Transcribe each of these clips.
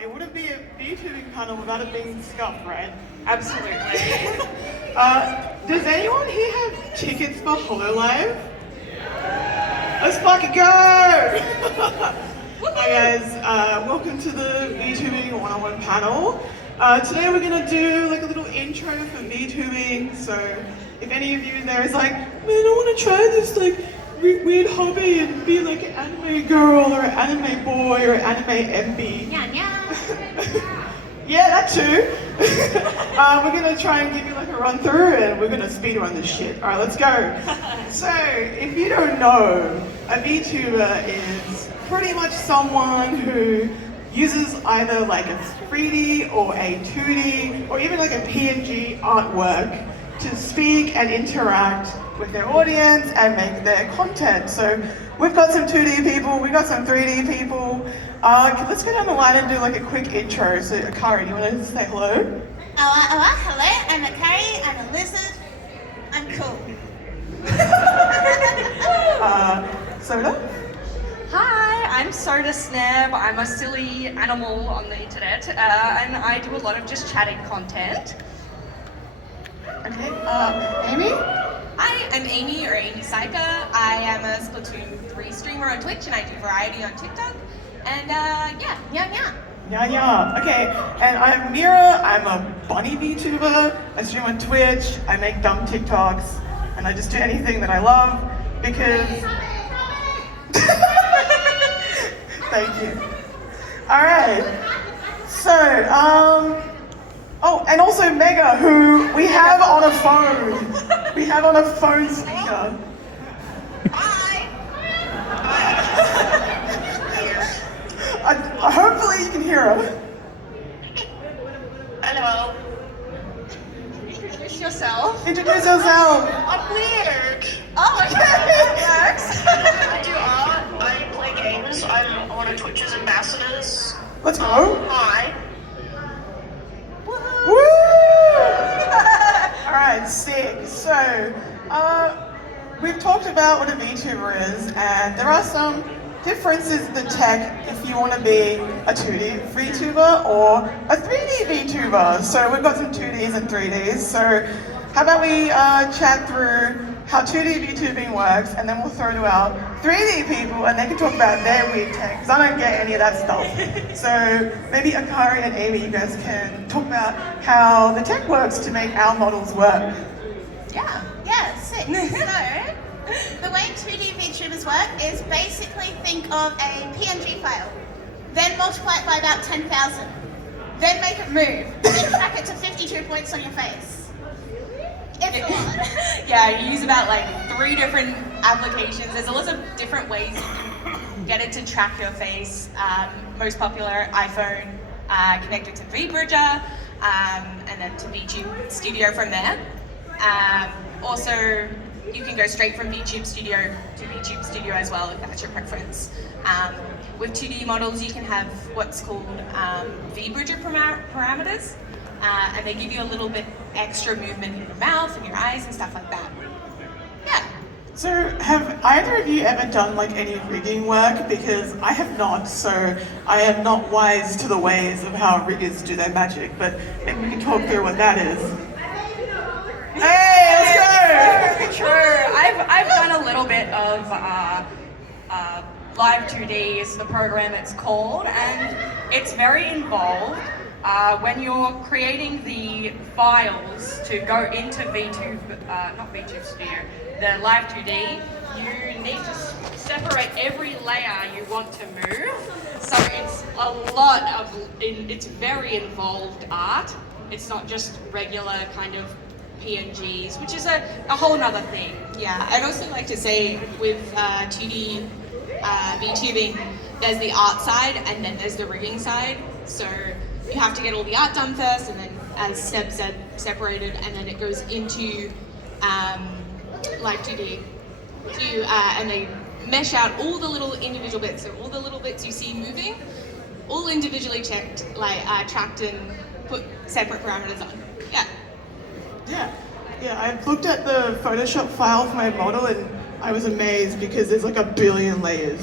it wouldn't be a VTubing panel without it being scuffed, right? Absolutely. Does anyone here have tickets for HoloLive? Let's fucking go! Hi guys, welcome to the VTubing one-on-one panel. Today we're gonna do like a little intro for VTubing. So if any of you there is like, man, I want to try this like weird hobby and be like an anime girl or an anime boy or an anime MB. Yeah, that too. We're gonna try and give you like a run through and we're gonna speed run this shit. Alright, let's go. So, if you don't know, a VTuber is pretty much someone who uses either like a 3D or a 2D or even like a PNG artwork to speak and interact with their audience and make their content. So we've got some 2D people, we've got some 3D people. Let's go down the line and do like a quick intro. So Akari, do you want to say hello? Hello, I'm Akari, I'm a lizard, I'm cool. Soda? Hi, I'm Soda Sneb. I'm a silly animal on the internet, and I do a lot of just chatting content. Okay, Amy? Hi, I'm Amy or Amy Saika. I am a Splatoon 3 streamer on Twitch and I do variety on TikTok. And yeah. Yeah. Okay, and I'm Mira. I'm a bunny VTuber. I stream on Twitch. I make dumb TikToks, and I just do anything that I love because. Thank you. All right. So, oh, and also Mega, who we have on a phone. We have on a phone speaker. Hi! Hopefully you can hear her. Hello. Introduce yourself. Introduce yourself. I'm weird. Oh, okay. Works. I do art, I play games, I'm one of Twitch's ambassadors. Let's go. Hi. Woo! Alright, sick. So, we've talked about what a VTuber is, and there are some differences in the tech if you want to be a 2D VTuber or a 3D VTuber. So we've got some 2Ds and 3Ds. So how about we chat through how 2D VTubing works, and then we'll throw to our 3D people and they can talk about their weird tech, because I don't get any of that stuff. So maybe Akari and Amy, you guys can talk about how the tech works to make our models work. Yeah, sick. So, the way 2D VTubers work is basically think of a PNG file, then multiply it by about 10,000, then make it move, then track it to 52 points on your face. It's a lot. Yeah, you use about like 3 different applications. There's a lot of different ways you can get it to track your face. Most popular, iPhone, connected to VBridger, and then to VTube Studio from there. Also, you can go straight from VTube Studio to VTube Studio as well if that's your preference. With 2D models, you can have what's called VBridger parameters, and they give you a little bit extra movement in your mouth and your eyes and stuff like that. Yeah. So have either of you ever done like any rigging work? Because I have not, so I am not wise to the ways of how riggers do their magic, but maybe we can talk through what that is. Hey, let's go! True. I've done a little bit of Live 2D is the program it's called, and it's very involved. When you're creating the files to go into VTube, not VTube Studio, the Live 2D, you need to separate every layer you want to move. So it's a lot of, it's very involved art. It's not just regular kind of PNGs, which is a whole nother thing. Yeah, I'd also like to say with 2D VTubing, there's the art side and then there's the rigging side. So you have to get all the art done first, and then, as Seb said, separated, and then it goes into like 2D, and they mesh out all the little individual bits. So all the little bits you see moving, all individually checked, like tracked and put separate parameters on. Yeah. Yeah, I've looked at the Photoshop file for my model and I was amazed because there's like a billion layers.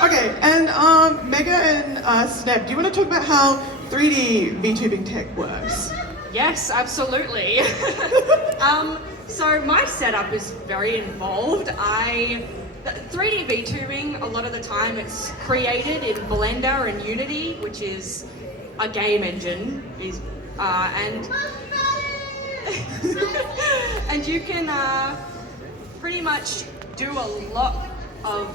Okay, and Mega and Snap, do you want to talk about how 3D VTubing tech works? Yes, absolutely. So my setup is very involved. 3D VTubing, a lot of the time it's created in Blender and Unity, which is a game engine, and and you can pretty much do a lot of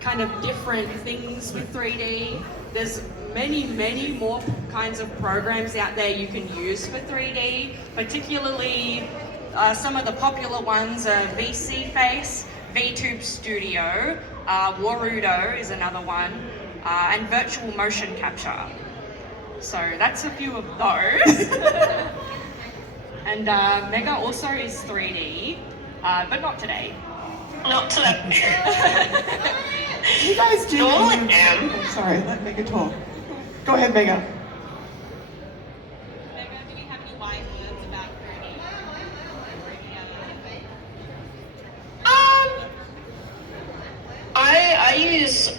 kind of different things with 3D. There's many more kinds of programs out there you can use for 3D, particularly some of the popular ones are VC Face, VTube Studio, Warudo is another one, and virtual motion capture. So that's a few of those. And Mega also is 3D, but not today. Not today. You guys do. Normally am. Oh, sorry, let Mega talk. Go ahead, Mega. Mega, do we have any wise words about 3D? I use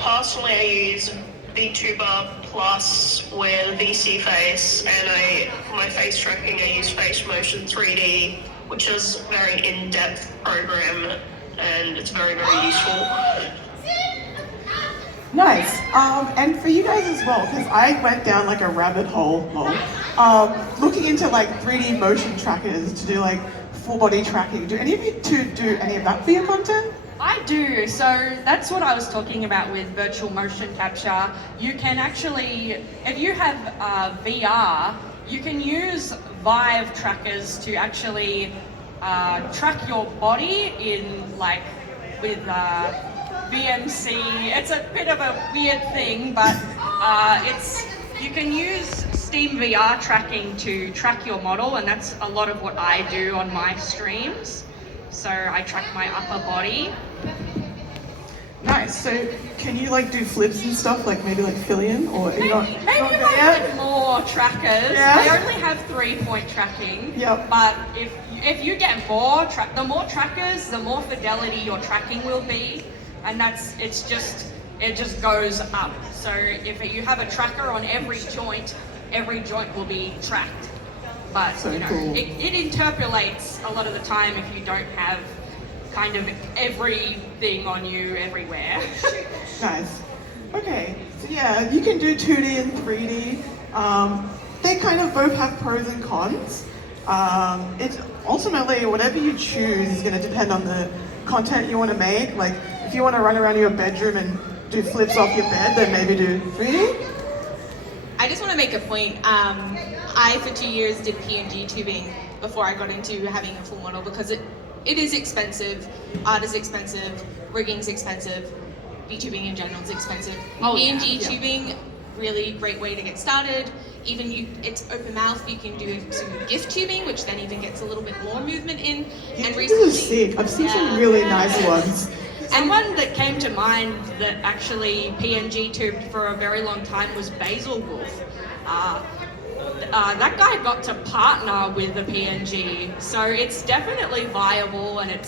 personally I use VTuber Plus with VC Face, and for my face tracking I use Face Motion 3D, which is a very in-depth program, and it's very useful. Nice. And for you guys as well, because I went down like a rabbit hole, looking into like 3D motion trackers to do like full body tracking. Do any of you two do any of that for your content? I do. So that's what I was talking about with virtual motion capture. You can actually, if you have VR, you can use Vive trackers to actually track your body in like with VMC. It's a bit of a weird thing, but you can use Steam VR tracking to track your model, and that's a lot of what I do on my streams. So I track my upper body. Nice. So can you like do flips and stuff, like maybe like fill in, or Maybe not if there I yet? had more trackers. Yeah. I only have 3-point tracking. Yep. But if you get more, the more trackers, the more fidelity your tracking will be, and it just goes up. So if you have a tracker on every joint will be tracked. But So you know, cool. it interpolates a lot of the time if you don't have kind of everything on you everywhere. Nice. Okay, so yeah, you can do 2D and 3D. They kind of both have pros and cons. It's ultimately whatever you choose is going to depend on the content you want to make. Like if you want to run around your bedroom and do flips off your bed, then maybe do 3D. I just want to make a point. I, for 2 years, did PNG tubing before I got into having a full model because it is expensive, art is expensive, rigging's expensive, VTubing in general is expensive. Oh, yeah. PNG tubing, really great way to get started. Even it's open mouth, you can do some gift tubing, which then even gets a little bit more movement in. Yeah, And this recently, is sick. I've seen some Yeah. really nice ones. And one that came to mind that actually PNG tubed for a very long time was Basil Wolf. That guy got to partner with the PNG, so it's definitely viable, and it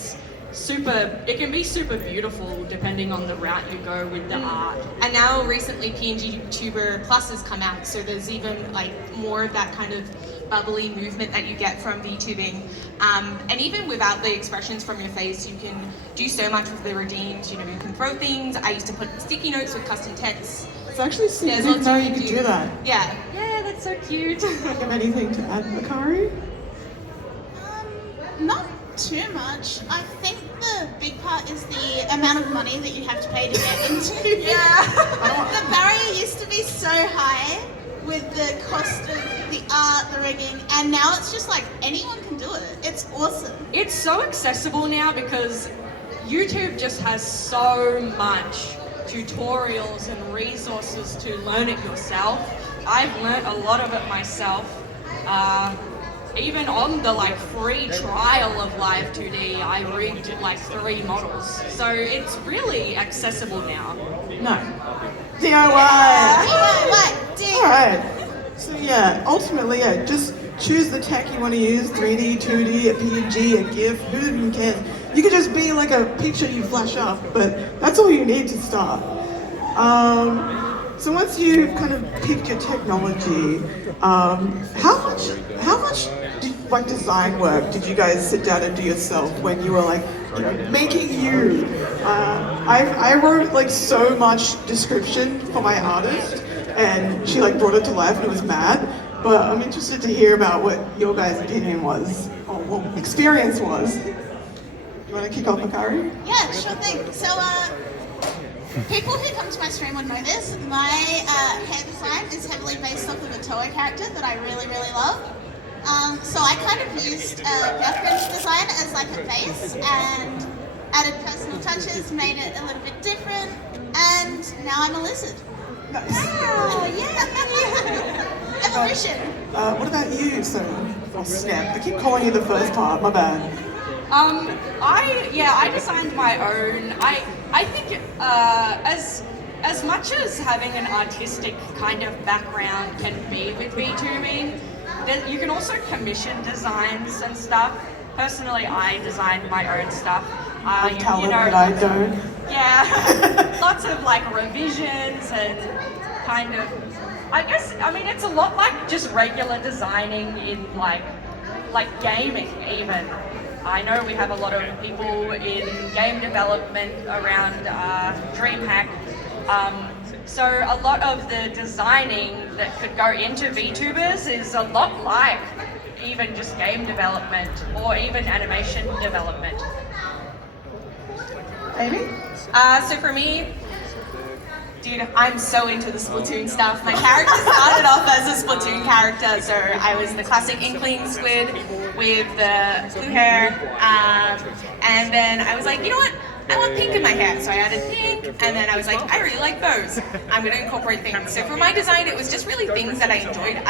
can be super beautiful depending on the route you go with the art. And now recently PNG Tuber Plus has come out, so there's even like more of that kind of bubbly movement that you get from VTubing. And even without the expressions from your face, you can do so much with the redeems. You know, you can throw things. I used to put sticky notes with custom text. It's actually sick. I There's didn't lots know you you can could do that. Yeah. Yeah, that's so cute. Do you have anything to add, Akari? Not too much. I think the big part is the amount of money that you have to pay to get into. Yeah. The barrier used to be so high with the cost of the art, the rigging, and now it's just like anyone can do it. It's awesome. It's so accessible now because YouTube just has so much tutorials and resources to learn it yourself. I've learned a lot of it myself. Even on the like free trial of Live 2D, I rigged like 3 models. So it's really accessible now. No. DIY! DIY. Alright. So yeah, ultimately, yeah, just choose the tech you want to use, 3D, 2D, a PNG, a GIF, who even cares? You could just be like a picture you flash up, but that's all you need to start. So once you've kind of picked your technology, how much like design work did you guys sit down and do yourself when you were like, you know, making you? I wrote like so much description for my artist, and she like brought it to life and it was mad. But I'm interested to hear about what your guys' opinion was, or what experience was. You want to kick off, Akari? Yeah, sure thing. So, people who come to my stream would know this. My hair design is heavily based off of a Toho character that I really, really love. So I kind of used reference design as like a base and added personal touches, made it a little bit different, and now I'm a lizard. Nice. Oh, yeah! Evolution! What about you, oh snap, I keep calling you the first part, my bad. I designed my own. I think as much as having an artistic kind of background can be with VTubing, then you can also commission designs and stuff. Personally, I designed my own stuff. Talent that I don't. Yeah, lots of like revisions and kind of. I mean, it's a lot like just regular designing in like gaming even. I know we have a lot of people in game development around Dreamhack. So a lot of the designing that could go into VTubers is a lot like even just game development or even animation development. Amy? So for me, dude, I'm so into the Splatoon stuff. My character started off as a Splatoon character, so I was the classic Inkling squid with the blue hair, and then I was like, you know what? I want pink in my hair, so I added pink, and then I was like, I really like bows. I'm gonna incorporate things. So for my design, it was just really things that I enjoyed.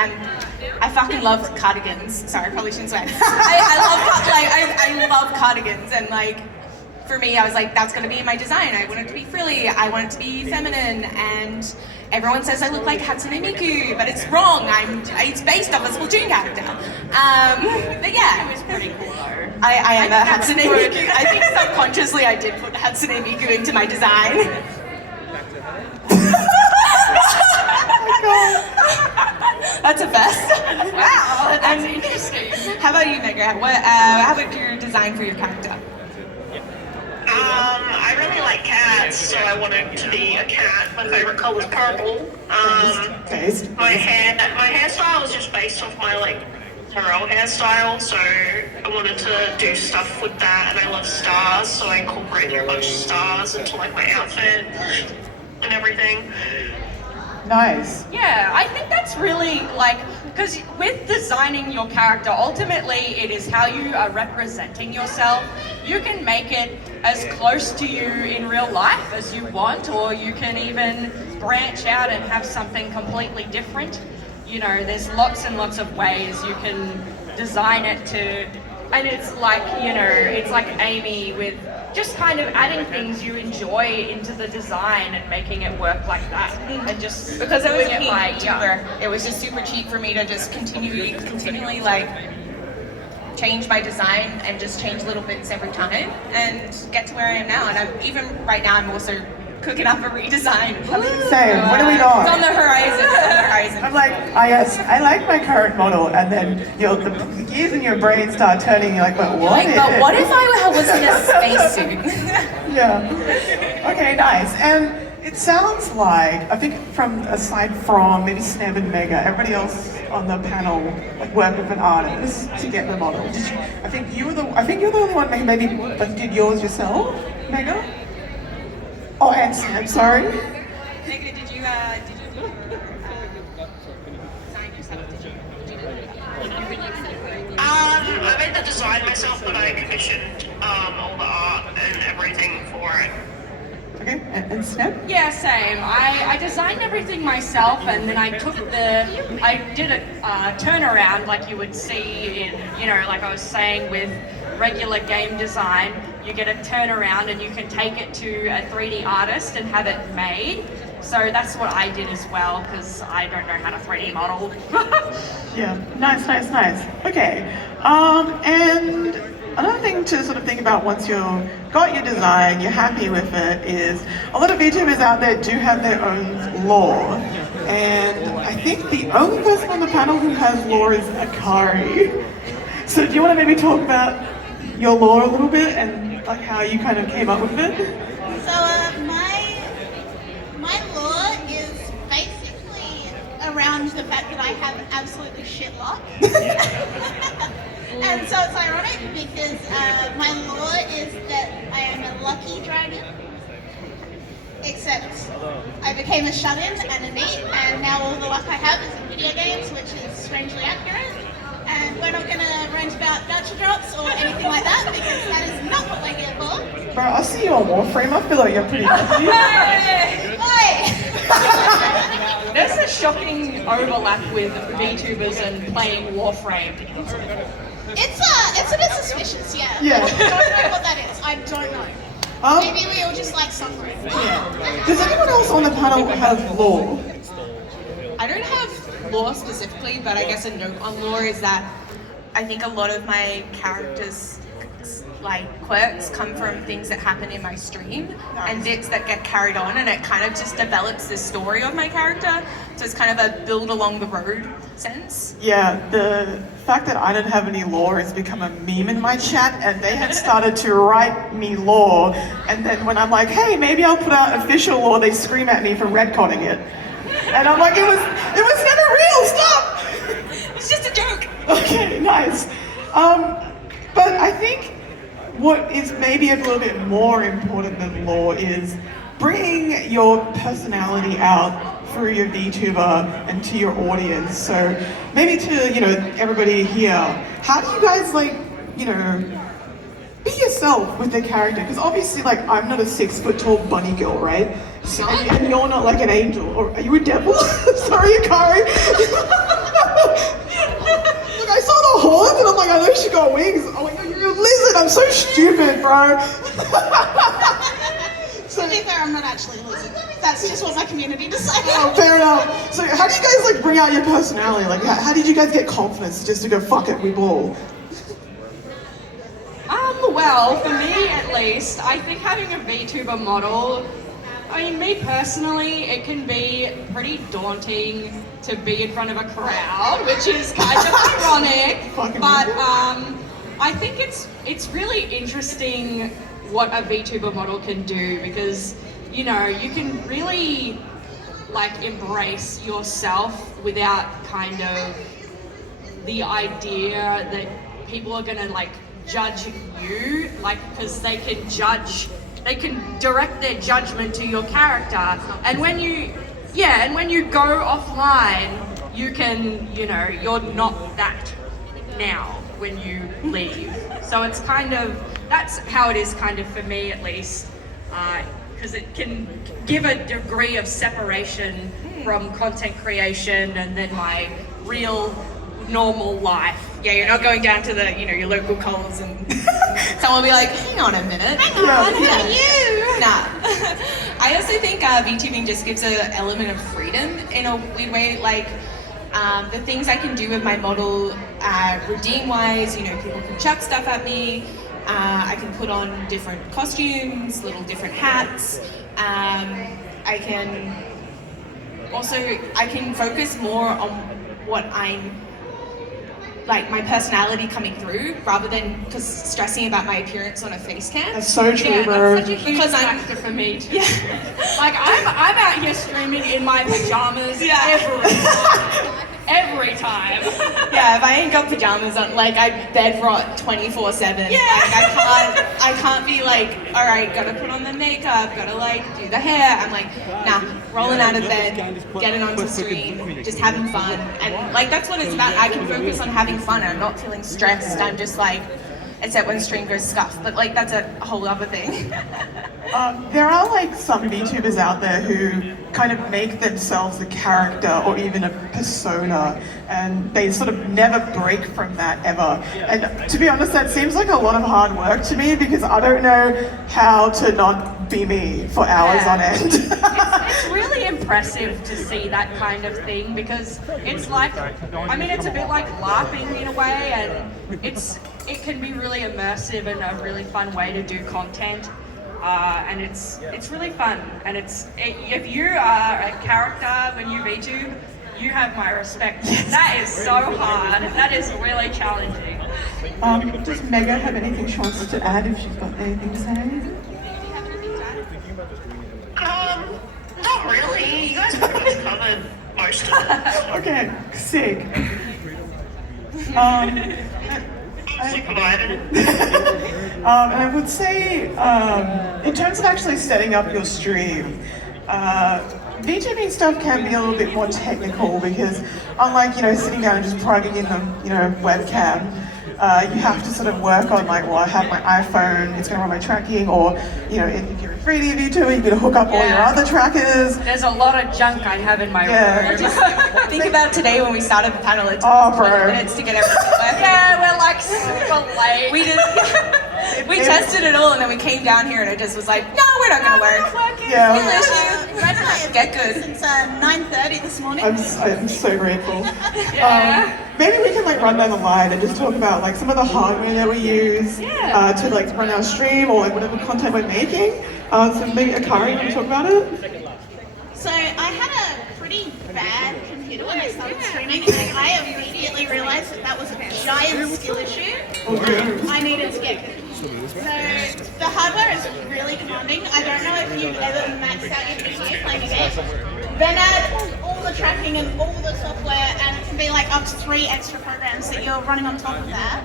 I fucking love cardigans. Sorry, I probably shouldn't swear. I love cardigans, and like, for me, I was like, that's gonna be my design. I want it to be frilly, I want it to be feminine, and everyone says I look like Hatsune Miku, but it's wrong. It's based off a Splatoon character. But yeah. It was pretty cool though. I am a Hatsune Miku. I think subconsciously I did put Hatsune Miku into my design. That's a best. Wow, that's interesting. How about you, Mega? How about your design for your character? I really like cats, so I wanted to be a cat. My favorite color is purple. Taste. My hairstyle is just based off my Pharrell hairstyle, so I wanted to do stuff with that, and I love stars, so I incorporated a bunch of stars into like my outfit and everything. Nice. Yeah, I think that's really like, because with designing your character, ultimately it is how you are representing yourself. You can make it as close to you in real life as you want, or you can even branch out and have something completely different. You know, there's lots and lots of ways you can design it to, and it's like, you know, it's like Amy with just kind of adding things you enjoy into the design and making it work like that, and just Because I was a doing it by ear. VTuber, it was just super cheap for me to just continually like change my design and just change little bits every time and get to where I am now. And I'm also cooking up a redesign. Same. What do we know? It's on the horizon. I'm like, yes, I like my current model, and then the gears in your brain start turning. You're like, but what? But what if I was in a spacesuit? Yeah. Okay, nice. And it sounds like, I think aside from maybe Sneb and Mega, everybody else on the panel worked with an artist to get the model. I think you're the only one who maybe did yours yourself, Mega? Oh, and Sneb, sorry. Mega, did you design yourself? Did you do that? I made the design myself, but I commissioned all the art and everything for it. Okay, and Sneb? Yeah, same. I designed everything myself, and then I did a turnaround like you would see in, you know, like I was saying with regular game design. You get a turnaround and you can take it to a 3D artist and have it made. So that's what I did as well, because I don't know how to 3D model. Yeah, nice. Okay, and another thing to sort of think about once you've got your design, you're happy with it, is a lot of VTubers out there do have their own lore. And I think the only person on the panel who has lore is Akari. So do you want to maybe talk about your lore a little bit and like how you kind of came up with it? So my lore is basically around the fact that I have absolutely shit luck. And so it's ironic because my lore is that I am a lucky dragon. Except I became a shut-in and a neat, and now all the luck I have is in video games, which is strangely accurate. And we're not going to rant about gacha drops or anything like that, because that is not what we're here for. Bro, I see you on Warframe. I feel like you're pretty lucky. Oi! There's a shocking overlap with VTubers and playing Warframe. It's a bit suspicious, yeah. Yeah. I don't know what that is. I don't know. Maybe we all just like suffering. Does anyone else on the panel have lore? I don't have lore specifically, but I guess a note on lore is that I think a lot of my characters' like quirks come from things that happen in my stream and bits that get carried on, and it kind of just develops the story of my character. So it's kind of a build along the road sense. Yeah, the fact that I don't have any lore has become a meme in my chat, and they have started to write me lore, and then when I'm like, hey, maybe I'll put out official lore, they scream at me for retconning it. And I'm like, it was never real, stop! It's just a joke. Okay, nice. But I think what is maybe a little bit more important than lore is bringing your personality out through your VTuber and to your audience. So maybe to, everybody here, how do you guys be yourself with the character? Because obviously, I'm not a 6 foot tall bunny girl, right? So, and you're not like an angel, or are you a devil? Sorry, Akari. Look, I saw the horns and I'm like, I know she got wings. Oh my god, you're a lizard. I'm so stupid, bro. To be fair, I'm not actually a lizard. That's just what my community decided. Oh, fair enough. So how do you guys bring out your personality? How did you guys get confidence just to go, fuck it, we ball? Well, for me at least, I think having a VTuber model, me personally, it can be pretty daunting to be in front of a crowd, which is kind of ironic, but I think it's really interesting what a VTuber model can do, because you can really embrace yourself without kind of the idea that people are gonna judge you, because they can direct their judgment to your character, and when you go offline, you can, you're not that now when you leave. So it's that's how it is kind of for me at least, because it can give a degree of separation from content creation and then my real normal life. Yeah, you're not going down to the, your local Coles and someone will be like, hang on a minute. Hang on, who are you? Nah. I also think VTubing just gives an element of freedom in a weird way. The things I can do with my model, redeem-wise, people can chuck stuff at me. I can put on different costumes, little different hats. I can focus more on what I'm my personality coming through, rather than stressing about my appearance on a face cam. That's so true, bro. That's such a huge factor for me too. Yeah. I'm out here streaming in my pajamas every time. Yeah, if I ain't got pajamas on, I bed rot 24/7. Yeah. I can't be all right, gotta put on the makeup, gotta do the hair. I'm nah, rolling out of bed, getting onto stream, just having fun, and that's what it's about. I can focus on having fun. I'm not feeling stressed. I'm just except when stream goes scuffed, but that's a whole other thing. There are some VTubers out there who kind of make themselves a character or even a persona, and they sort of never break from that ever. And to be honest, that seems like a lot of hard work to me, because I don't know how to not be me for hours on end. It's really impressive to see that kind of thing, because it's it's a bit like LARPing in a way, and it can be really immersive and a really fun way to do content. And it's really fun. And if you are a character when you VTube, you have my respect. That is so hard. That is really challenging. Does Mega have anything she wants to add if she's got anything to say? Not really. You guys pretty much covered most of it. Okay, sick. Supervisor. And I would say, in terms of actually setting up your stream, VTubing stuff can be a little bit more technical because unlike, sitting down and just plugging in the, webcam, you have to sort of work on like, well, I have my iPhone, it's going to run my tracking, or, if you're in 3D VTuber, you're going to hook up all your other trackers. There's a lot of junk I have in my room. Think about today when we started the panel. It took Oh, bro. 20 minutes to get everything working. Yeah, we're like super late. We tested it all and then we came down here and it just was like, no, we're not going to work. Yeah. Real issue. Red Light Get good. Since 9:30 this morning. I'm so grateful. Yeah. Maybe we can like run down the line and just talk about like some of the hardware that we use to like run our stream or like whatever content we're making. So maybe Akari, you want to talk about it? So I had a pretty bad computer when I started streaming, and I immediately realized that was a giant skill issue. I needed to get good. So the hardware is really demanding. I don't know if you've ever maxed out your PC playing a game. Then add all the tracking and all the software, and it can be like up to 3 extra programs that you're running on top of that.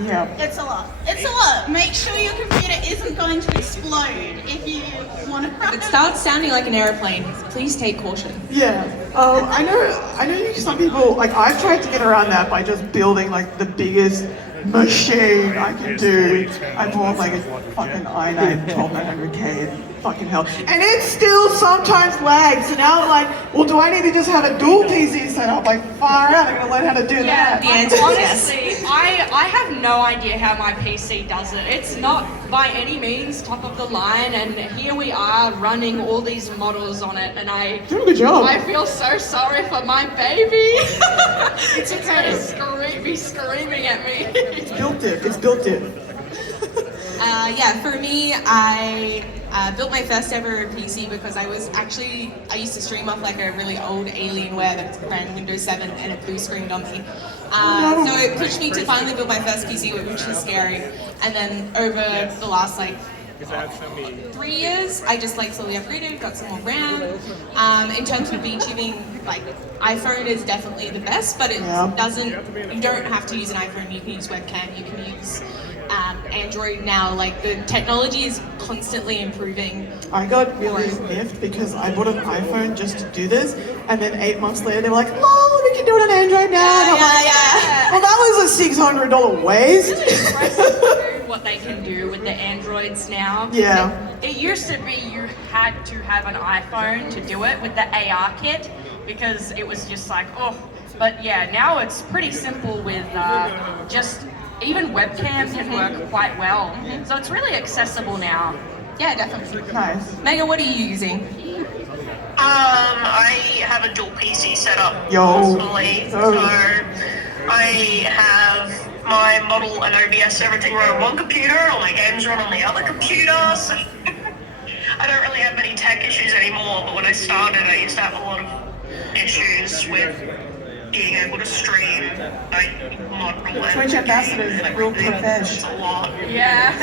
Yeah. It's a lot. It's a lot. Make sure your computer isn't going to explode if you want to run. If it starts sounding like an airplane, please take caution. Yeah. I know some people, like I've tried to get around that by just building like the biggest machine I can do. I bought like a fucking i9 12900K. Fucking hell. And it still sometimes lags. So now I'm like, well, do I need to just have a dual PC set up? Like, far out, I'm gonna learn how to do that. The answer is yes. Honestly, I have no idea how my PC does it. It's not by any means top of the line, and here we are running all these models on it, and Doing a good job. I feel so sorry for my baby. It's gonna be screaming at me. It's built it. Yeah, for me, I built my first ever PC because I used to stream off like a really old Alienware that ran Windows 7 and it blue screened on me. So it pushed me to finally build my first PC, which was scary. And then over the last 3 years, I just slowly upgraded, got some more RAM. In terms of VTubing, iPhone is definitely the best, but you don't have to use an iPhone, you can use webcam, you can use Android now. The technology is constantly improving. I got really miffed because I bought an iPhone just to do this, and then 8 months later they were like, "Lol, we can do it on Android now." Yeah. Well, that was a $600 waste. What they can do with the Androids now. Yeah. It used to be you had to have an iPhone to do it with the AR kit because it was just but yeah, now it's pretty simple with just even webcam can work quite well. So it's really accessible now. Yeah, definitely. Nice. Megan, what are you using? I have a dual PC set up personally. Oh. So I have my model and OBS, everything run on one computer, all my games run on the other computer. So I don't really have many tech issues anymore, but when I started, I used to have a lot of issues with being able to stream, model Twitch ambassadors, real profesh. It's a lot. Yeah.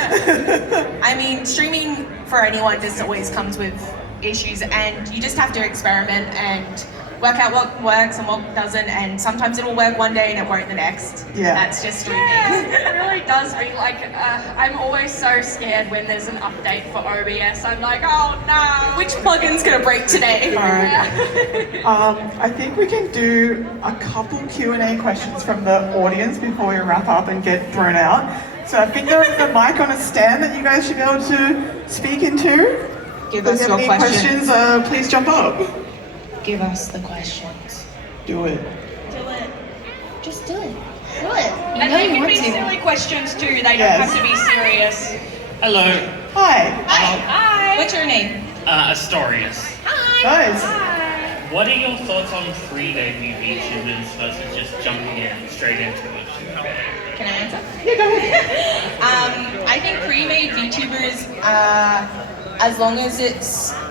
I mean, streaming for anyone just always comes with issues, and you just have to experiment and work out what works and what doesn't, and sometimes it'll work one day and it won't the next. Yeah. That's just streaming. Yeah, it really does be I'm always so scared when there's an update for OBS. I'm like, oh no! Which plugin's gonna break today? I think we can do a couple Q&A questions from the audience before we wrap up and get thrown out. So I think there is a mic on a stand that you guys should be able to speak into. Give If us you your have any question. questions, please jump up. Give us the questions. Do it. Do it. Just do it. Do it. And they can be silly questions too. They don't have to be serious. Hello, Hi. Hi. What's your name? Astorius. Guys. what are your thoughts on pre-debut VTubers versus just jumping in straight into it? Can I answer? Yeah, go ahead. I think pre-made VTubers, as long as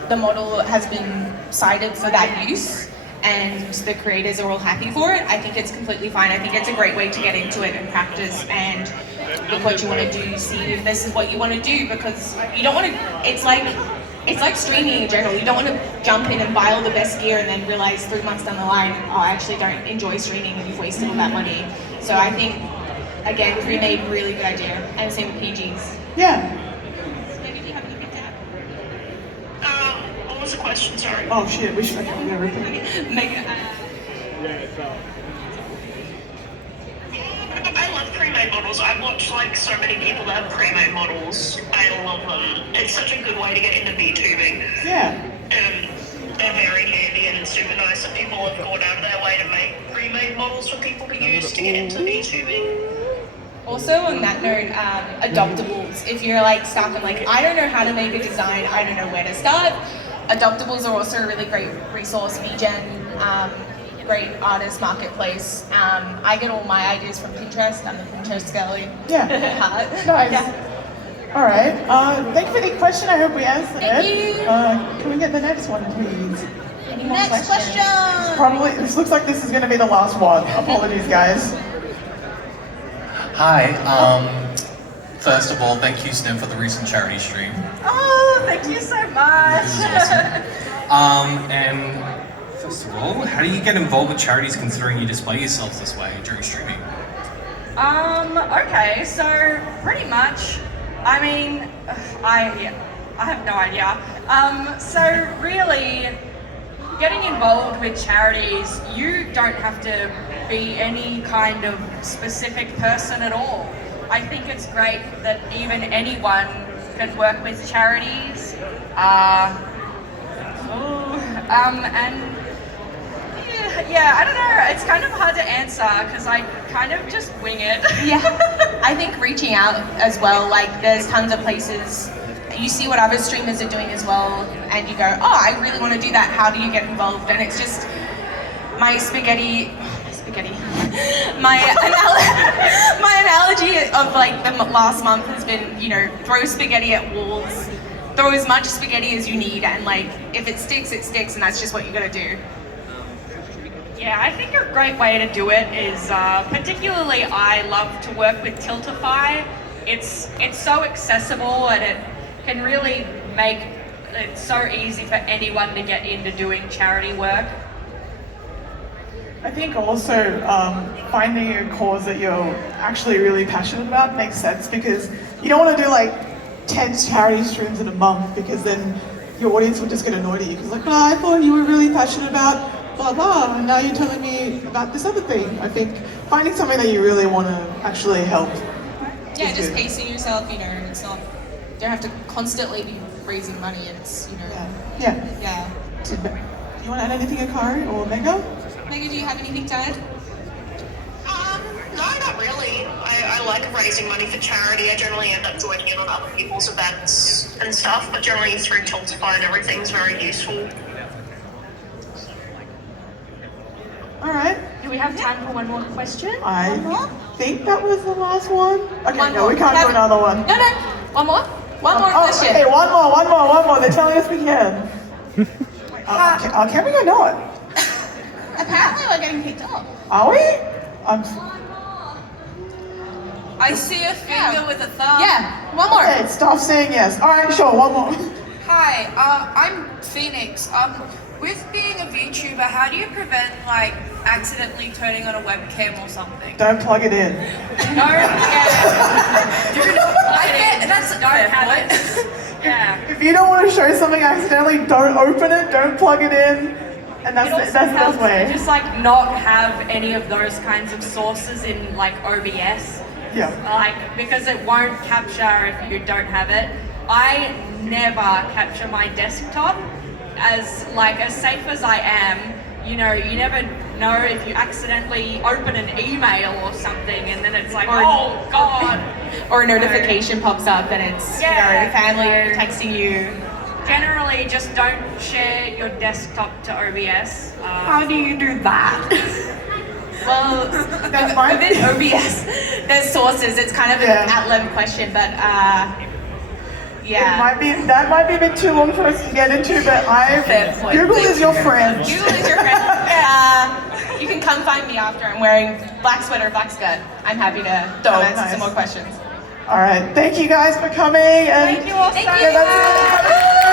the model has been cited for that use and the creators are all happy for it, I think it's completely fine. I think it's a great way to get into it and practice and look what you want to do, see if this is what you want to do, because you don't want to, it's like streaming in general. You don't want to jump in and buy all the best gear and then realize 3 months down the line, oh, I actually don't enjoy streaming and you've wasted all that money. So I think, again, pre-made, really good idea. And same with PGs. Yeah. Maybe do you have anything to add? What was the question? Sorry. Oh shit, we should have everything. Megan, I love pre-made models. I've watched like so many people that have pre-made models. I love them. It's such a good way to get into VTubing. Yeah. They're very handy and super nice that people have gone out of their way to make pre-made models for people to use to get into VTubing. also on that note, adoptables. If you're like stuck and like, I don't know how to make a design, I don't know where to start, adoptables are also a really great resource. VGen, great artist marketplace. I get all my ideas from Pinterest. I'm the Pinterest girly. Yeah. Nice. Yeah. All right. Thank you for the question. I hope we answered Thank it. you. Can we get the next one, please? Any more Next questions? question. Probably. This looks like this is going to be the last one. Apologies, guys. Hi. First of all, thank you, Snim, for the recent charity stream. Oh, thank you so much. This is awesome. And first of all, how do you get involved with charities considering you display yourselves this way during streaming? Okay, so pretty much, I mean, I have no idea. So really, getting involved with charities, you don't have to be any kind of specific person at all. I think it's great that even anyone can work with charities. And yeah, I don't know, it's kind of hard to answer because I kind of just wing it. Yeah, I think reaching out as well, like there's tons of places, you see what other streamers are doing as well, and you go, oh, I really want to do that, how do you get involved? And it's just, my analogy of like the last month has been, you know, throw spaghetti at walls, throw as much spaghetti as you need, and like, if it sticks, and that's just what you gotta do. Yeah, I think a great way to do it is, particularly I love to work with Tiltify. It's so accessible and it can really make it so easy for anyone to get into doing charity work. I think also finding a cause that you're actually really passionate about makes sense, because you don't want to do like 10 charity streams in a month, because then your audience will just get annoyed at you because like, oh, I thought you were really passionate about blah blah, and now you're telling me about this other thing. I think finding something that you really want to actually help. Yeah, is just good. pacing yourself, you know, it's not, you don't have to constantly be raising money, it's, you know, Yeah. yeah. Do you want to add anything, Akari or Mega? Megan, do you have anything to add? No, not really. I like raising money for charity. I generally end up joining in on other people's events and stuff, but generally through Tiltify and everything's very useful. All right. Do we have time for one more question? I more? think that was the last one. Okay, One no, more. we can't do another one. No, one more? One more question. Okay, one more. They're telling us we can. Can we or not? Apparently we're getting kicked off. Are we? I see a finger with a thumb. Yeah, one more. Okay, stop saying yes. All right, sure, one more. Hi, I'm Phoenix. With being a VTuber, how do you prevent like accidentally turning on a webcam or something? Don't plug it in. No, yeah. Do not plug it in. That's a Don't fair have point. it. Yeah. If you don't want to show something accidentally, don't open it, don't plug it in, and that's the best way. Just like not have any of those kinds of sources in like OBS. Yeah. Like, because it won't capture if you don't have it. I never capture my desktop. As safe as I am, you know, you never know if you accidentally open an email or something and then it's like, oh God. Or a notification pops up and it's, you know, family texting you. Generally, just don't share your desktop to OBS. How do you do that? Well, within OBS, there's sources. It's kind of an at-level question, but yeah. That might be a bit too long for us to get into, but Google is your friend. Google is your friend. You can come find me after. I'm wearing black sweater, black skirt. I'm happy to answer some more questions. All right, thank you guys for coming. And Thank you all so yeah, that's it. much.